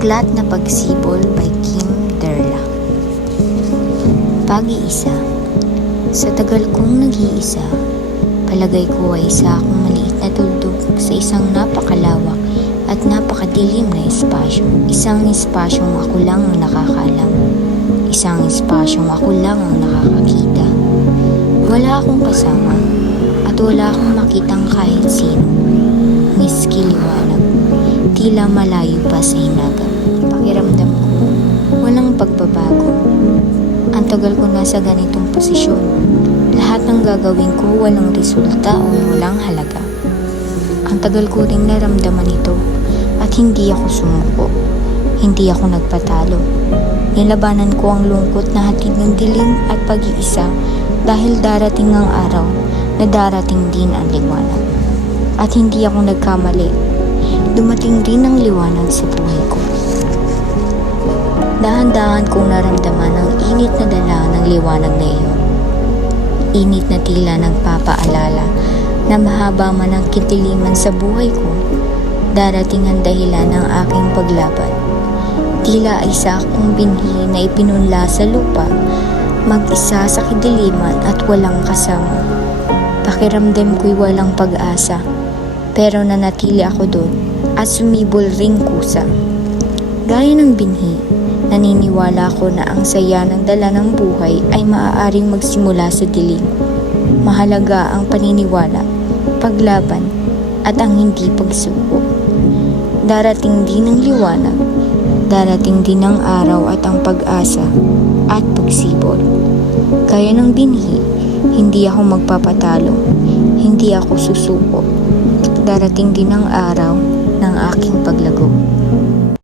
Aklat na Pagsibol by Kim Derla Pag-iisa Sa tagal kong nag-iisa, palagay ko ay isa akong maliit na tuldok sa isang napakalawak at napakadilim na espasyo. Isang espasyong ako lang ang nakakaalam. Isang espasyong ako lang ang nakakakita. Wala akong kasama at wala akong makitang kahit sino. Miski liwanag, tila malayo pa sa hinaga. Pakiramdam ko, walang pagbabago. Ang tagal ko nasa ganitong posisyon. Lahat ng gagawin ko walang resulta o walang halaga. Ang tagal ko ring naramdaman ito at hindi ako sumuko. Hindi ako nagpatalo. Nilabanan ko ang lungkot na hatid ng dilim at pag-iisa dahil darating ang araw na darating din ang liwanag. At hindi ako nagkamali. Dumating rin ang liwanag sa buhay. Dahan-dahan kong naramdaman ang init na dala ng liwanag na iyon. Init na tila nagpapaalala na mahaba man ang kitiliman sa buhay ko, darating ang dahilan ng aking paglaban. Tila ay sa akong binhi na ipinunla sa lupa, mag-isa sa kidiliman at walang kasama. Pakiramdam ko'y walang pag-asa, pero nanatili ako doon at sumibol ring kusa. Gaya ng binhi, naniniwala ako na ang saya ng dala ng buhay ay maaaring magsimula sa dilim. Mahalaga ang paniniwala, paglaban, at ang hindi pagsuko. Darating din ang liwanag, darating din ang araw at ang pag-asa at pagsibol. Kaya ng binhi, hindi ako magpapatalo, hindi ako susuko. Darating din ang araw ng aking paglago.